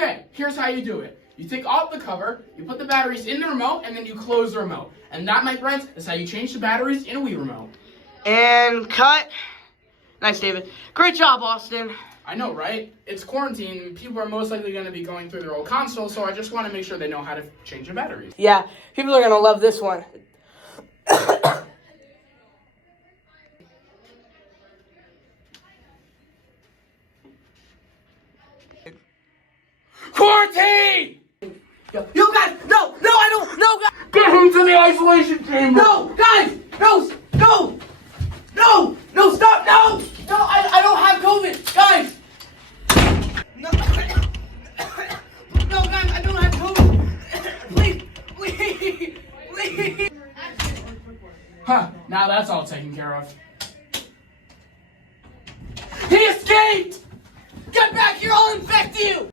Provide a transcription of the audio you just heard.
Okay, here's how you do it. You take off the cover, you put the batteries in the remote, and then you close the remote. And that, my friends, is how you change the batteries in a Wii remote. And cut. Nice, David. Great job, Austin. I know, right? It's quarantine. People are most likely going to be going through their old console, so I just want to make sure they know how to change the batteries. Yeah, people are going to love this one. Quarantine! Yo, guys, no, I don't, no, guys. Get him to the isolation chamber! No, guys, no, stop, no, I don't have COVID, guys. No, no, guys, I don't have COVID. Please. Huh, now that's all taken care of. He escaped! Get back here, I'll infect you.